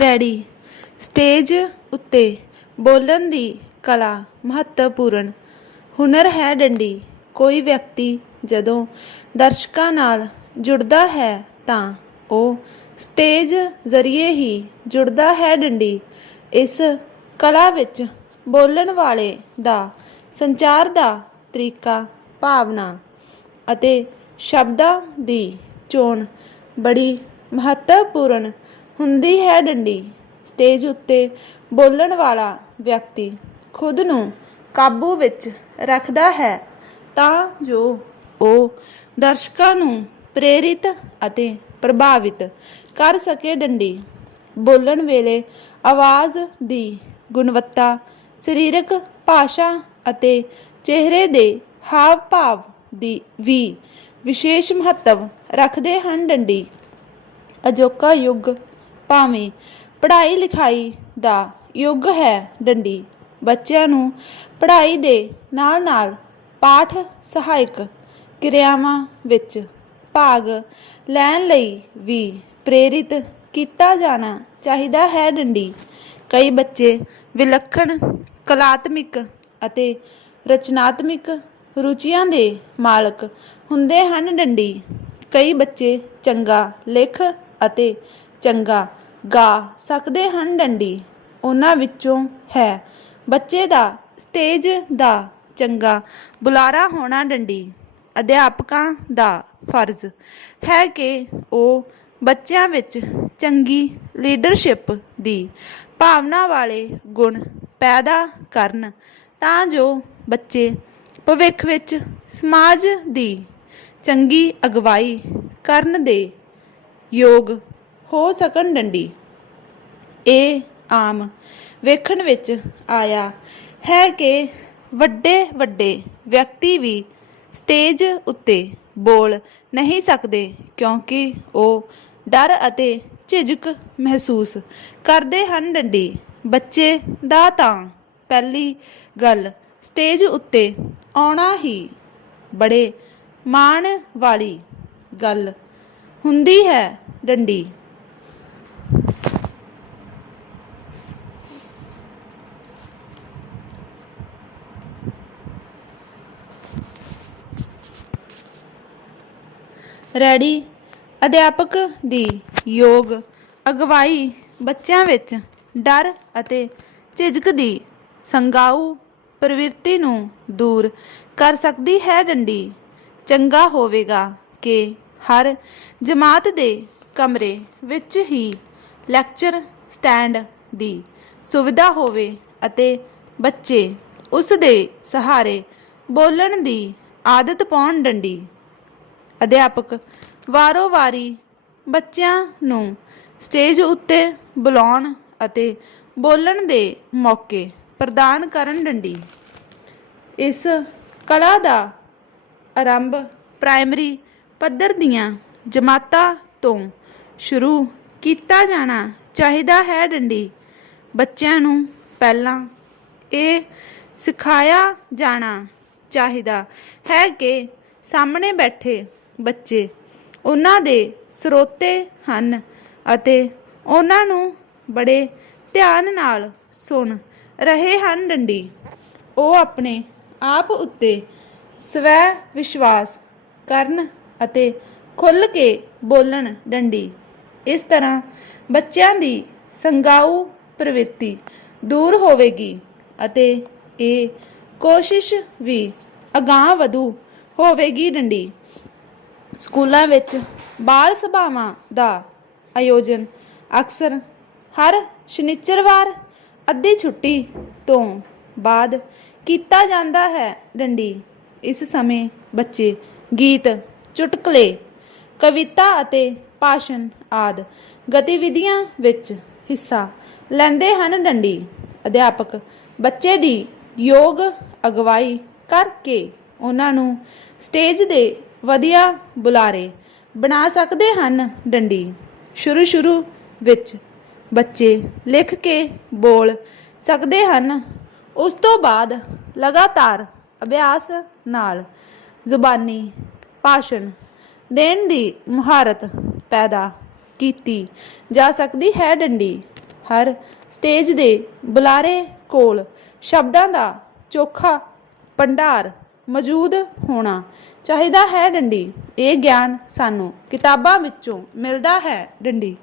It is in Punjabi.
ਰੈਡੀ। ਸਟੇਜ ਉੱਤੇ ਬੋਲਣ ਦੀ ਕਲਾ ਮਹੱਤਵਪੂਰਨ। ਹੁਨਰ ਹੈ ਡੰਡੀ। ਕੋਈ ਵਿਅਕਤੀ ਜਦੋਂ ਦਰਸ਼ਕਾਂ ਨਾਲ ਜੁੜਦਾ ਹੈ ਤਾਂ ਉਹ ਸਟੇਜ ਜ਼ਰੀਏ ਹੀ ਜੁੜਦਾ ਹੈ ਡੰਡੀ। ਇਸ ਕਲਾ ਵਿੱਚ ਬੋਲਣ ਵਾਲੇ ਦਾ ਸੰਚਾਰ ਦਾ ਤਰੀਕਾ, ਭਾਵਨਾ ਅਤੇ ਸ਼ਬਦਾਂ ਦੀ ਚੋਣ ਬੜੀ ਮਹੱਤਵਪੂਰਨ ਹੁੰਦੀ ਹੈ ਡੰਡੀ। ਸਟੇਜ ਉੱਤੇ ਬੋਲਣ ਵਾਲਾ ਵਿਅਕਤੀ ਖੁਦ ਨੂੰ ਕਾਬੂ ਵਿੱਚ ਰੱਖਦਾ ਹੈ ਤਾਂ ਜੋ ਉਹ ਦਰਸ਼ਕਾਂ ਨੂੰ ਪ੍ਰੇਰਿਤ ਅਤੇ ਪ੍ਰਭਾਵਿਤ ਕਰ ਸਕੇ ਡੰਡੀ। ਬੋਲਣ ਵੇਲੇ ਆਵਾਜ਼ ਦੀ ਗੁਣਵੱਤਾ, ਸਰੀਰਕ ਭਾਸ਼ਾ ਅਤੇ ਚਿਹਰੇ ਦੇ ਹਾਵ ਭਾਵ ਦੀ ਵੀ ਵਿਸ਼ੇਸ਼ ਮਹੱਤਵ ਰੱਖਦੇ ਹਨ ਡੰਡੀ। ਅਜੋਕਾ ਯੁੱਗ ਭਾਵੇਂ ਪੜ੍ਹਾਈ ਲਿਖਾਈ ਦਾ ਯੁੱਗ ਹੈ ਡੰਡੀ, ਬੱਚਿਆਂ ਨੂੰ ਪੜ੍ਹਾਈ ਦੇ ਨਾਲ-ਨਾਲ ਪਾਠ ਸਹਾਇਕ ਕਿਰਿਆਵਾਂ ਵਿੱਚ ਭਾਗ ਲੈਣ ਲਈ ਵੀ ਪ੍ਰੇਰਿਤ ਕੀਤਾ ਜਾਣਾ ਚਾਹੀਦਾ ਹੈ ਡੰਡੀ। ਕਈ ਬੱਚੇ ਵਿਲੱਖਣ ਕਲਾਤਮਿਕ ਅਤੇ ਰਚਨਾਤਮਿਕ ਰੁਚੀਆਂ ਦੇ ਮਾਲਕ ਹੁੰਦੇ ਹਨ ਡੰਡੀ। ਕਈ ਬੱਚੇ ਚੰਗਾ ਲਿਖ ਅਤੇ ਚੰਗਾ, ਗਾ ਸਕਦੇ ਹਨ ਡੰਡੀ। ਉਹਨਾਂ ਵਿੱਚੋਂ ਹੈ। ਬੱਚੇ ਦਾ, ਸਟੇਜ ਦਾ ਚੰਗਾ, ਬੁਲਾਰਾ ਹੋਣਾ ਡੰਡੀ। ਅਧਿਆਪਕਾਂ ਦਾ ਫਰਜ਼ ਹੈ ਕਿ ਉਹ ਬੱਚਿਆਂ ਵਿੱਚ ਚੰਗੀ ਲੀਡਰਸ਼ਿਪ ਦੀ ਭਾਵਨਾ ਵਾਲੇ ਗੁਣ ਪੈਦਾ ਕਰਨ ਤਾਂ ਜੋ ਬੱਚੇ ਭਵਿੱਖ ਵਿੱਚ ਸਮਾਜ ਦੀ ਚੰਗੀ ਅਗਵਾਈ ਕਰਨ ਦੇ ਯੋਗ ਹੋ ਸਕਣ ਡੰਡੀ। ਇਹ ਆਮ ਵੇਖਣ ਵਿੱਚ ਆਇਆ ਹੈ ਕਿ ਵੱਡੇ ਵੱਡੇ ਵਿਅਕਤੀ ਵੀ ਸਟੇਜ ਉੱਤੇ ਬੋਲ ਨਹੀਂ ਸਕਦੇ ਕਿਉਂਕਿ ਉਹ ਡਰ ਅਤੇ ਝਿਜਕ ਮਹਿਸੂਸ ਕਰਦੇ ਹਨ ਡੰਡੀ। ਬੱਚੇ ਦਾ ਤਾਂ ਪਹਿਲੀ ਗੱਲ ਸਟੇਜ ਉੱਤੇ ਆਉਣਾ ਹੀ ਬੜੇ ਮਾਣ ਵਾਲੀ ਗੱਲ ਹੁੰਦੀ ਹੈ ਡੰਡੀ। ਰੈਡੀ। ਅਧਿਆਪਕ ਦੀ ਯੋਗ ਅਗਵਾਈ ਬੱਚਿਆਂ ਵਿੱਚ ਡਰ ਅਤੇ ਝਿਜਕ ਦੀ ਸੰਗਾਊ ਪ੍ਰਵਿਰਤੀ ਨੂੰ ਦੂਰ ਕਰ ਸਕਦੀ ਹੈ ਡੰਡੀ। ਚੰਗਾ ਹੋਵੇਗਾ ਕਿ ਹਰ ਜਮਾਤ ਦੇ ਕਮਰੇ ਵਿੱਚ ਹੀ ਲੈਕਚਰ ਸਟੈਂਡ ਦੀ ਸੁਵਿਧਾ ਹੋਵੇ ਅਤੇ ਬੱਚੇ ਉਸ ਦੇ ਸਹਾਰੇ ਬੋਲਣ ਦੀ ਆਦਤ ਪਾਉਣ ਡੰਡੀ। ਅਧਿਆਪਕ ਵਾਰੋ ਵਾਰੀ ਬੱਚਿਆਂ ਨੂੰ ਸਟੇਜ ਉੱਤੇ ਬੁਲਾਉਣ ਅਤੇ ਬੋਲਣ ਦੇ ਮੌਕੇ ਪ੍ਰਦਾਨ ਕਰਨ ਡੰਡੀ। ਇਸ ਕਲਾ ਦਾ ਆਰੰਭ ਪ੍ਰਾਇਮਰੀ ਪੱਧਰ ਦੀਆਂ ਜਮਾਤਾਂ ਤੋਂ ਸ਼ੁਰੂ ਕੀਤਾ ਜਾਣਾ ਚਾਹੀਦਾ ਹੈ ਡੰਡੀ। ਬੱਚਿਆਂ ਨੂੰ ਪਹਿਲਾਂ ਇਹ ਸਿਖਾਇਆ ਜਾਣਾ ਚਾਹੀਦਾ ਹੈ ਕਿ ਸਾਹਮਣੇ ਬੈਠੇ ਬੱਚੇ। ਉਹਨਾਂ ਦੇ ਸਰੋਤੇ ਹਨ ਅਤੇ ਉਹਨਾਂ ਨੂੰ ਬੜੇ ਧਿਆਨ ਨਾਲ ਸੁਣ ਰਹੇ ਹਨ ਡੰਡੀ। ਉਹ ਆਪਣੇ ਆਪ ਉੱਤੇ ਸਵੈ ਵਿਸ਼ਵਾਸ ਕਰਨ ਅਤੇ ਖੁੱਲ ਕੇ ਬੋਲਣ ਡੰਡੀ। ਇਸ ਤਰ੍ਹਾਂ ਬੱਚਿਆਂ ਦੀ ਸੰਗਾਊ ਪ੍ਰਵਿਰਤੀ ਦੂਰ ਹੋਵੇਗੀ ਅਤੇ ਇਹ ਕੋਸ਼ਿਸ਼ ਵੀ ਅਗਾਂਹ ਵਧੂ ਹੋਵੇਗੀ ਡੰਡੀ। ਸਕੂਲਾਂ ਵਿੱਚ ਬਾਲ ਸਭਾਵਾਂ ਦਾ ਆਯੋਜਨ ਅਕਸਰ ਹਰ ਸ਼ਨੀਚਰਵਾਰ, ਅੱਧੀ ਛੁੱਟੀ ਤੋਂ ਬਾਅਦ ਕੀਤਾ ਜਾਂਦਾ ਹੈ ਡੰਡੀ। ਇਸ ਸਮੇਂ ਬੱਚੇ ਗੀਤ, ਚੁਟਕਲੇ, ਕਵਿਤਾ ਅਤੇ ਭਾਸ਼ਣ ਆਦ ਗਤੀਵਿਧੀਆਂ ਵਿੱਚ ਹਿੱਸਾ ਲੈਂਦੇ ਹਨ ਡੰਡੀ। ਅਧਿਆਪਕ ਬੱਚੇ ਦੀ ਯੋਗ ਅਗਵਾਈ ਕਰਕੇ ਉਹਨਾਂ ਨੂੰ ਸਟੇਜ ਦੇ ਵਧੀਆ ਬੁਲਾਰੇ। ਬਣਾ ਸਕਦੇ ਹਨ ਡੰਡੀ। ਸ਼ੁਰੂ ਸ਼ੁਰੂ ਵਿੱਚ ਬੱਚੇ ਲਿਖ ਕੇ ਬੋਲ ਸਕਦੇ ਹਨ। ਉਸ ਤੋਂ ਬਾਅਦ ਲਗਾਤਾਰ ਅਭਿਆਸ ਨਾਲ ਜ਼ੁਬਾਨੀ ਭਾਸ਼ਣ ਦੇਣ ਦੀ ਮੁਹਾਰਤ ਪੈਦਾ ਕੀਤੀ ਜਾ ਸਕਦੀ ਹੈ ਡੰਡੀ। ਹਰ ਸਟੇਜ ਦੇ ਬੁਲਾਰੇ ਕੋਲ ਸ਼ਬਦਾਂ ਦਾ ਚੋਖਾ ਭੰਡਾਰ ਮੌਜੂਦ ਹੋਣਾ ਚਾਹੀਦਾ ਹੈ ਡੰਡੀ। ਇਹ ਗਿਆਨ ਸਾਨੂੰ ਕਿਤਾਬਾਂ ਵਿੱਚੋਂ ਮਿਲਦਾ ਹੈ ਡੰਡੀ।